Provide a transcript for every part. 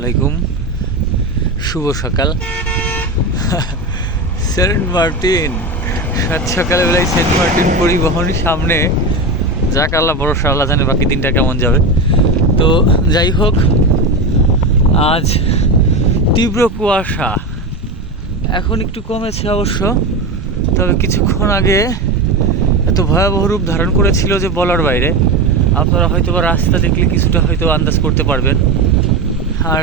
আলাইকুম, শুভ সকাল। Saint Martin, সাত সকালবেলায় সেন্ট মার্টিন পরিবহনের সামনে। যাক, আল্লাহ ভরসা, আল্লাহ জানে বাকি দিনটা কেমন যাবে। তো যাই হোক, আজ তীব্র কুয়াশা, এখন একটু কমেছে অবশ্য, তবে কিছুক্ষণ আগে এত ভয়াবহ রূপ ধারণ করেছিল যে বলার বাইরে। আপনারা হয়তো বা রাস্তা দেখলে কিছুটা হয়তো আন্দাজ করতে পারবেন। আর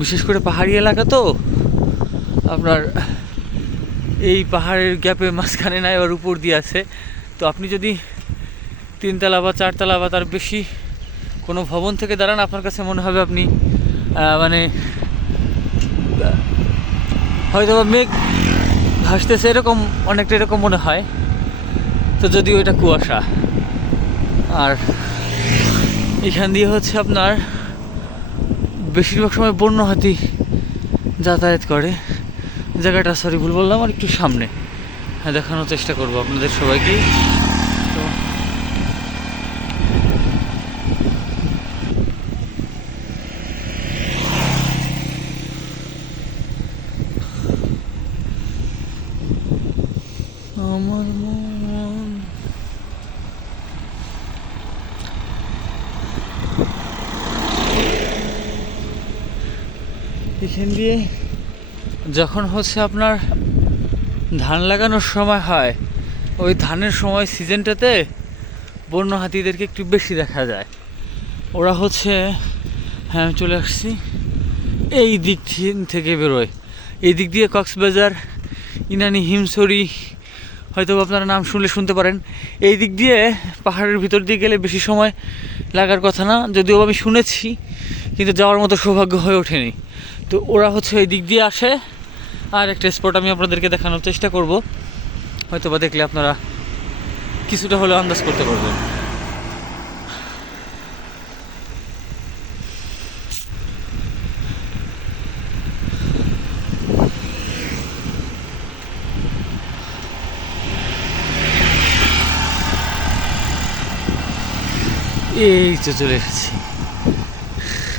বিশেষ করে পাহাড়ি এলাকা তো আপনার এই পাহাড়ের গ্যাপে মাঝখানে নাই, আর উপর দিয়ে আছে। তো আপনি যদি 3তলা বা 4তলা বা তার বেশি কোনো ভবন থেকে দাঁড়ান, আপনার কাছে মনে হবে আপনি মানে হয়তো বা মেঘ ভাসতেছে, এরকম অনেকটা এরকম মনে হয়। তো যদিও এটা কুয়াশা, আর এখান দিয়ে হচ্ছে আপনার বেশিরভাগ সময় বন্য হাতি যাতায়াত করে। জায়গাটা, সরি ভুল বললাম, আর একটু সামনে। হ্যাঁ, দেখানোর চেষ্টা করবো আপনাদের সবাইকেই। তো আমার মন এখান দিয়ে যখন হচ্ছে আপনার ধান লাগানোর সময় হয়, ওই ধানের সময় সিজনটাতে বন্য হাতিদেরকে একটু বেশি দেখা যায়। ওরা হচ্ছে, হ্যাঁ আমি চলে আসছি, এই দিক থেকে বেরোয়। এই দিক দিয়ে কক্সবাজার, ইনানি, হিমছড়ি, হয়তো আপনারা নাম শুনতে পারেন। এই দিক দিয়ে পাহাড়ের ভিতর দিয়ে গেলে বেশি সময় লাগার কথা না, যদিও আমি শুনেছি, কিন্তু যাওয়ার মতো সৌভাগ্য হয়ে ওঠেনি। তো ওরা হচ্ছে এই দিক দিয়ে আসে। আর একটা স্পট আমি আপনাদেরকে দেখানোর চেষ্টা করব, হয়তো বা দেখলে আপনারা কিছুটা হলেও আন্দাজ করতে পারবেন। এই তো চলে এসেছি।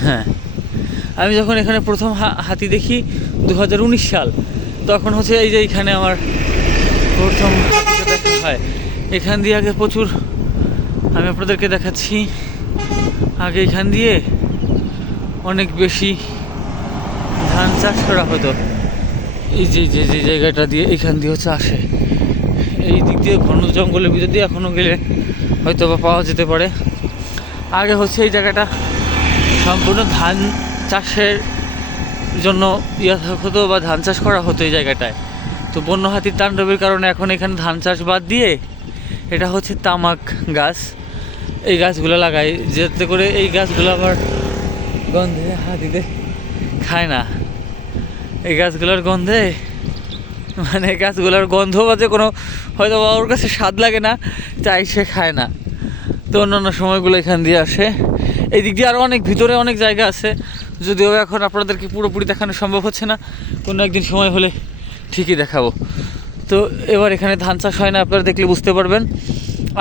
হ্যাঁ, আমি যখন এখানে প্রথম হাতি দেখি 2019 সাল, তখন হচ্ছে এই যে এইখানে আমার প্রথম হাতিটা দেখা হয়। এখান দিয়ে আগে প্রচুর, আমি আপনাদেরকে দেখাচ্ছি, আগে এখান দিয়ে অনেক বেশি ধান চাষ করা হতো। এই যে যে যে জায়গাটা দিয়ে এখান দিয়ে হচ্ছে আসে, এই দিক দিয়ে ঘন জঙ্গলের ভিতর দিয়ে এখনও গেলে হয়তো বা পাওয়া যেতে পারে। আগে হচ্ছে এই জায়গাটা সম্পূর্ণ ধান চাষের জন্য হতো, বা ধান চাষ করা হতো এই জায়গাটায়। তো বন্য হাতির তাণ্ডবের কারণে এখন এখানে ধান চাষ বাদ দিয়ে এটা হচ্ছে তামাক গাছ, এই গাছগুলো লাগায়, যাতে করে এই গাছগুলো আবার গন্ধে হাতিতে খায় না। এই গাছগুলোর গন্ধে, মানে গাছগুলোর গন্ধ বাজে কোনো, হয়তো ওর কাছে স্বাদ লাগে না, তাই সে খায় না। তো অন্যান্য সময়গুলো এখান দিয়ে আসে। এই দিক দিয়ে আরও অনেক ভিতরে অনেক জায়গা আছে, যদিও এখন আপনাদেরকে পুরোপুরি দেখানো সম্ভব হচ্ছে না, কোনো একদিন সময় হলে ঠিকই দেখাবো। তো এবার এখানে ধান চাষ হয় না, আপনারা দেখলে বুঝতে পারবেন।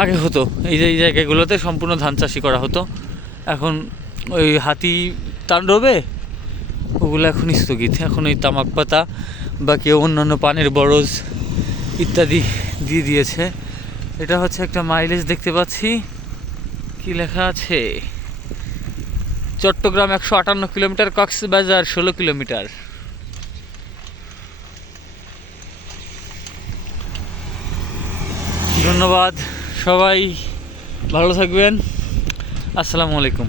আগে হতো, এই যে এই জায়গাগুলোতে সম্পূর্ণ ধান চাষই করা হতো। এখন ওই হাতি তাণ্ডবে ওগুলো এখন স্থগিত। এখন ওই তামাক পাতা বা কেউ অন্যান্য পানের বরজ ইত্যাদি দিয়ে দিয়েছে। এটা হচ্ছে একটা মাইলেজ দেখতে পাচ্ছি, কি লেখা আছে, চট্টগ্রাম 158 কিলোমিটার, কক্সবাজার 16 কিলোমিটার। ধন্যবাদ, সবাই ভালো থাকবেন, আসসালামু আলাইকুম।